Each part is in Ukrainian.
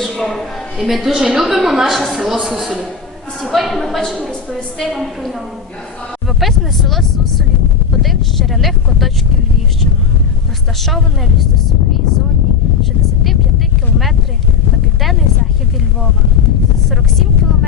школи. І ми дуже любимо наше село Сусолів. І сьогодні ми хочемо розповісти вам про нього. Живописне село Сусолів один з черяних куточків Львівщини, розташоване в лісосовій зоні 65 км на південний захід від Львова, за 47 км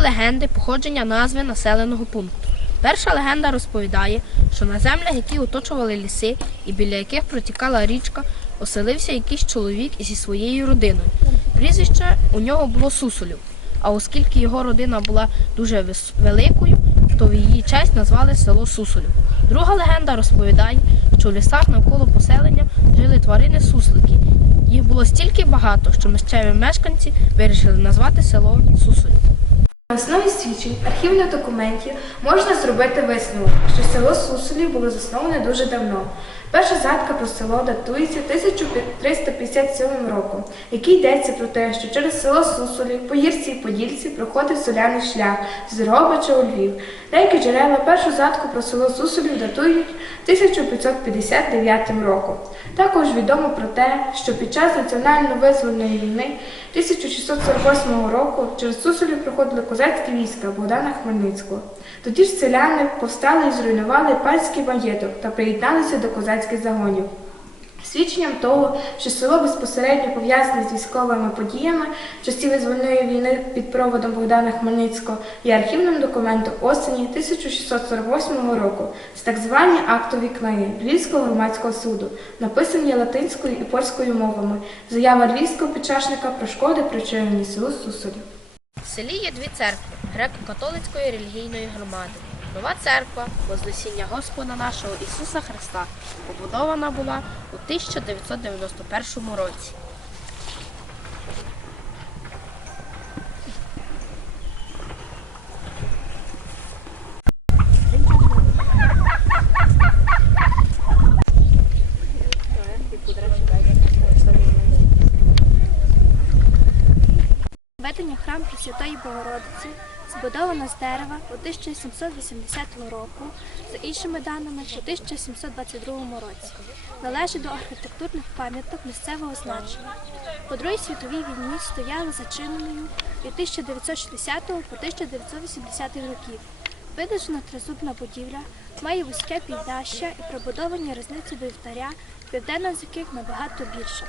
легенди походження назви населеного пункту. Перша легенда розповідає, що на землях, які оточували ліси і біля яких протікала річка, оселився якийсь чоловік зі своєю родиною. Прізвище у нього було Сусолів. А оскільки його родина була дуже великою, то в її честь назвали село Сусолів. Друга легенда розповідає, що в лісах навколо поселення жили тварини суслики. Їх було стільки багато, що місцеві мешканці вирішили назвати село Сусолів. На основі свідчень архівних документів можна зробити висновок, що село Сусолів було засноване дуже давно. Перша згадка про село датується 1357 роком, який йдеться про те, що через село Сусолів по гірці і Подільці проходив соляний шлях з Дрогобича у Львів. Деякі джерела першу згадку про село Сусолів датують 1559 роком. Також відомо про те, що під час національно-визвольної війни 1648 року через Сусолів проходили козацькі війська Богдана Хмельницького. Тоді ж селяни повстали і зруйнували панський маєток та приєдналися до козацьких загонів. Свідченням того, що село безпосередньо пов'язане з військовими подіями часів визвольної війни під проводом Богдана Хмельницького є архівним документом осені 1648 року з так звані актові книги Львівського громадського суду, написані латинською і польською мовами, заява львівського підчашника про шкоди, причинені селу Сусолів. В селі є дві церкви греко-католицької релігійної громади. Нова церква Вознесіння Господа нашого Ісуса Христа побудована була у 1991 році. Ведення храм Пресвятої Богородиці збудовано з дерева у 1780 року, за іншими даними у 1722 році. Належить до архітектурних пам'яток місцевого значення. По Другій світовій війні стояла зачиненою від 1960 по 1980 років. Видержана тризубна будівля має вузьке піддаща і пробудовані різниці до вівтаря, південна з яких набагато більша.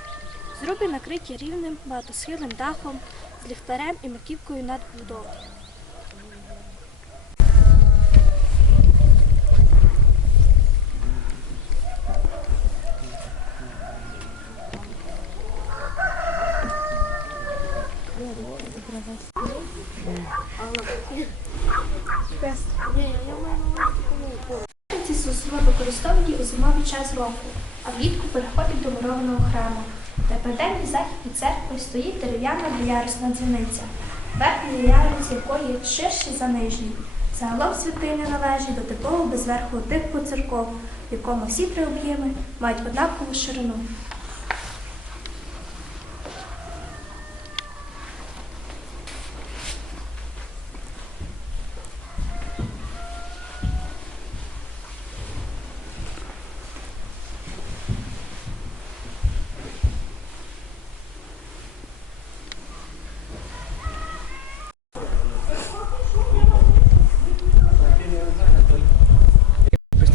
Зруби накриті рівним багатосхилим дахом з ліхтарем і маківкою над будовою. Ці сусла використовують у зимовий час року, а влітку переходять до мурованого храму. На південній західній церкві стоїть дерев'яна боярусна дзвіниця, верхній ярус якої ширший за нижній. Загалом святиня належить до типового безверхого типу церков, в якому всі три об'єми мають однакову ширину.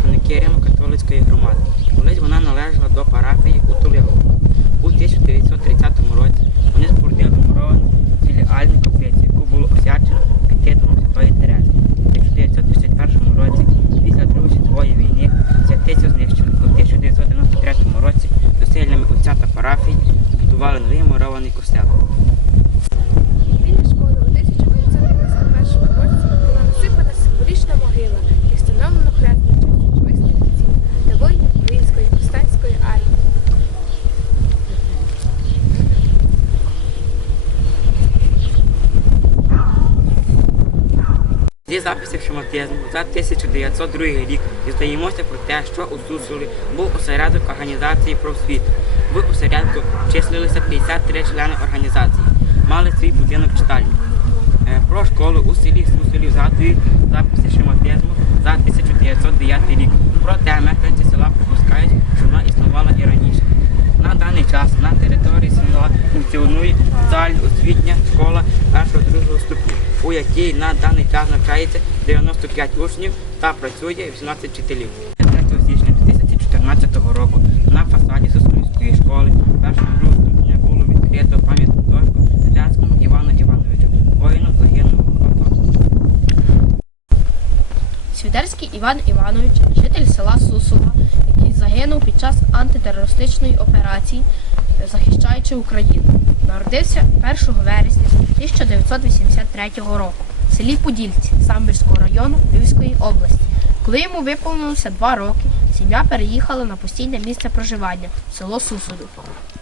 представники Римо-католицької громади. Колись вона належала до парафії у Тулигу. У 1930 році вони спорудили муровану філіальну каплицю, яку було освячено під титулом Святої Тереси. У 1931 році, після Другої світової війни, святицю знищили. У 1993 році зусиллями отця та парафії збудували новий мурований костел. Біля школи у Зі записів шахматизму за 1902 рік дізнаємося про те, що у Сусулі був осередок організації просвіти. В осередку числилися 53 члени організації, мали свій будинок читальні. Е, Про школу у селі Сусулів згадують записи шахматизму за 1909 рік. Проте мешканці села припускають, що вона існувала і раніше. На даний час на території села функціонує загальноосвітня школа 1-2 ступня, якій на даний час навчається 95 учнів та працює 18 вчителів. 3 січня 2014 року на фасаді Сосновської школи 1-2 ступня було відкрито пам'ятну дошку Святянському Івану Івановичу, воїну загинулого в АТО. Свідерський Іван Іванович, житель села Сусова, який загинув під час антитерористичної операції, захищаючи Україну. Народився 1 вересня 1983 року в селі Подільці Самбірського району Львівської області. Коли йому виповнилося два роки, сім'я переїхала на постійне місце проживання в село Сусовів.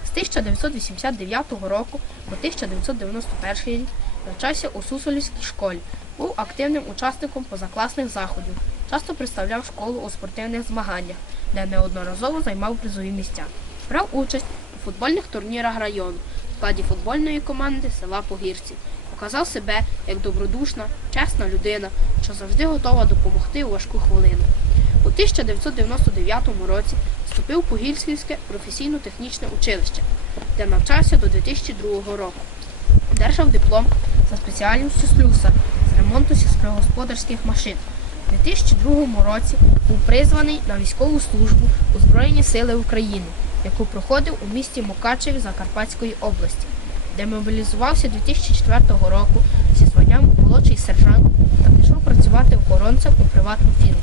З 1989 року по 1991 рік навчався у Сусолівській школі. Був активним учасником позакласних заходів. Часто представляв школу у спортивних змаганнях, де неодноразово займав призові місця. Брав участь у футбольних турнірах району в складі футбольної команди села Погірці. Показав себе як добродушна, чесна людина, що завжди готова допомогти у важку хвилину. У 1999 році вступив Погільськівське професійно-технічне училище, де навчався до 2002 року. Одержав диплом за спеціальністю слюса з ремонту сільськогосподарських машин. У 2002 році був призваний на військову службу у Збройні Сили України, яку проходив у місті Мукачеві Закарпатської області, де мобілізувався 2004 року зі званням молодший сержант та пішов працювати охоронцем у приватну фірму.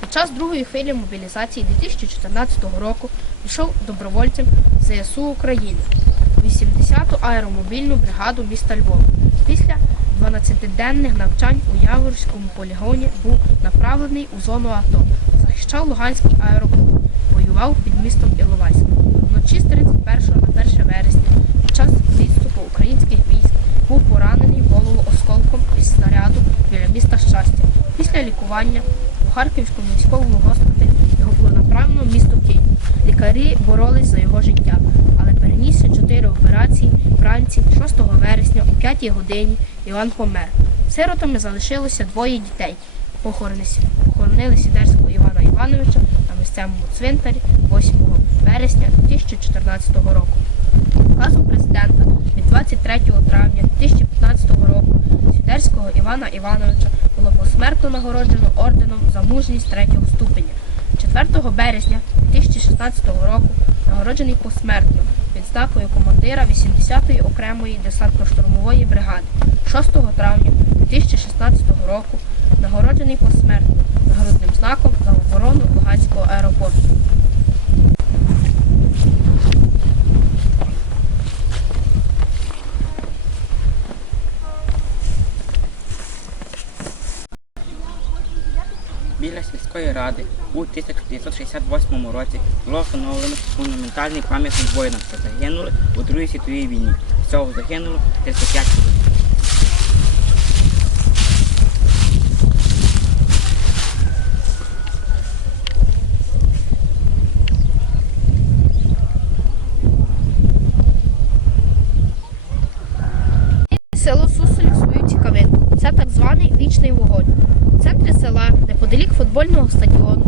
Під час другої хвилі мобілізації 2014 року пішов добровольцем ЗСУ України. 80-ту аеромобільну бригаду міста Львова. Після 12-денних навчань у Яворському полігоні був направлений у зону АТО, захищав Луганський аеропорт, воював під містом Іловайськ. Вночі з 31 на 1 вересня під час відступу українських військ був поранений в голову осколком із снаряду біля міста Щастя. Після лікування у Харківському військовому госпіталі його було направлено в місто Київ. Лікарі боролись за його життя, але перенісся чотири операції вранці 6 вересня о 5 годині Іван помер. Сиротами залишилося двоє дітей. Похоронили, похоронили Сідерського Івана Івановича місцевому цвинтарі 8 вересня 2014 року. Указом президента від 23 травня 2015 року Сідерського Івана Івановича було посмертно нагороджено орденом за мужність третього ступеня. 4 березня 2016 року нагороджений посмертно відзнакою командира 80-ї окремої десантно-штурмової бригади. 6 травня 2016 року нагороджений посмертно нагородним знаком за оборону Луганського аеропорту. Біля сільської ради у 1968 році було встановлено монументальний пам'ятник воїнам, що загинули у Другій світовій війні. Всього загинуло 35 чоловік. Село Сусолів свою цікавинку. Це так званий вічний вогонь. У центрі села, неподалік футбольного стадіону,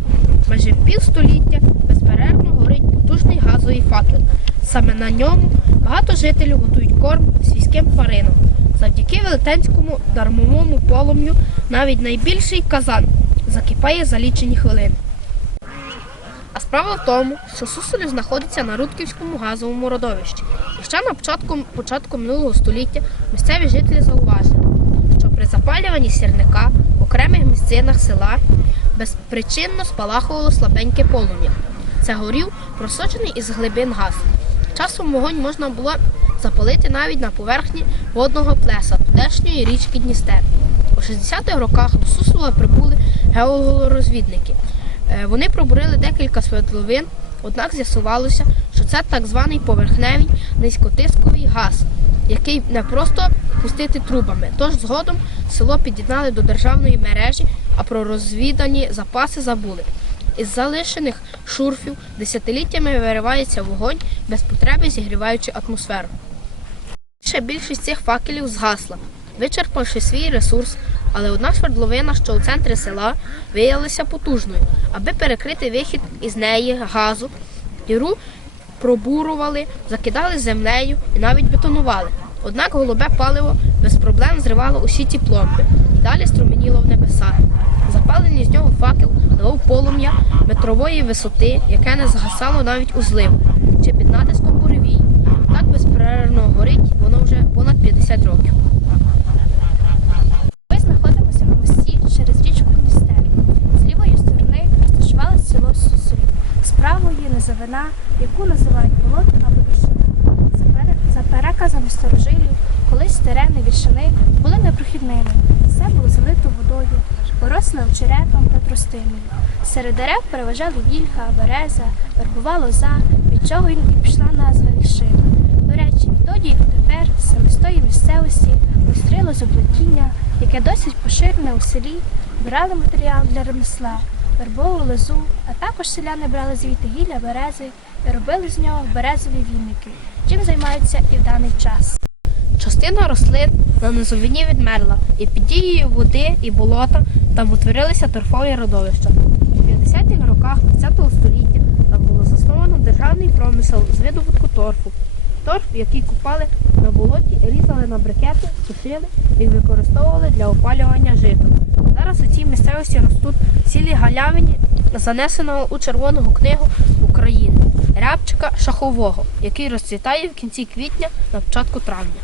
майже півстоліття безперервно горить потужний газовий факел. Саме на ньому багато готують корм сільським тваринам. Завдяки велетенському дармовому полум'ю навіть найбільший казан закипає за лічені хвилини. А справа в тому, що Сусолів знаходиться на Рудківському газовому родовищі. І ще на початку, початку минулого століття місцеві жителі зауважили, що при запалюванні сірника в окремих місцинах села безпричинно спалахувало слабеньке полум'я. Це горів просочений із глибин газ. Часом вогонь можна було запалити навіть на поверхні водного плеса тодешньої річки Дністер. У 60-х роках до Суслова прибули геологорозвідники. Е, Вони пробурили декілька свердловин, однак з'ясувалося, що це так званий поверхневий низькотисковий газ. який не просто пустити трубами. Тож згодом село під'єднали до державної мережі, а про розвідані запаси забули. Із залишених шурфів десятиліттями виривається вогонь без потреби зігріваючи атмосферу. Ще більшість цих факелів згасла, вичерпавши свій ресурс, але одна свердловина, що у центрі села, виявилася потужною. Аби перекрити вихід із неї газу, діру пробурували, закидали землею і навіть бетонували. Однак голубе паливо без проблем зривало усі ті пломби і далі струменіло в небеса. Запалений з нього факел давав полум'я метрової висоти, яке не згасало навіть у злив чи під натиском буревій. Так безперервно горить воно вже понад 50 років. Ми знаходимося на мості через річку Дністер. З лівої сторони розташувалося село Сусурів, з правої низовина, яку називають болот або віршина. За, за переказами старожилів, колись терени віршини були непрохідними. Все було залито водою, поросле очеретом та тростиною. Серед дерев переважали вільха, береза, вербова лоза, від чого й пішла назва віршина. До речі, відтоді і дотепер саме з тої місцевості майстрило зоплетіння, яке досить поширене у селі, брали матеріал для ремесла, вербову лозу, а також селяни брали звідти гілля берези і робили з нього березові вінники, чим займаються і в даний час. Частина рослин на низовині відмерла, і під дією води і болота там утворилися торфові родовища. У 50-х роках ХХ століття там було засновано державний промисел з видобутку торфу. Торф, який купали на болоті, різали на брикети, сушили і використовували для опалювання житом. Зараз у цій місцевості ростуть цілі галявині, занесеного у Червону книгу України рябчика шахового, який розцвітає в кінці квітня на початку травня.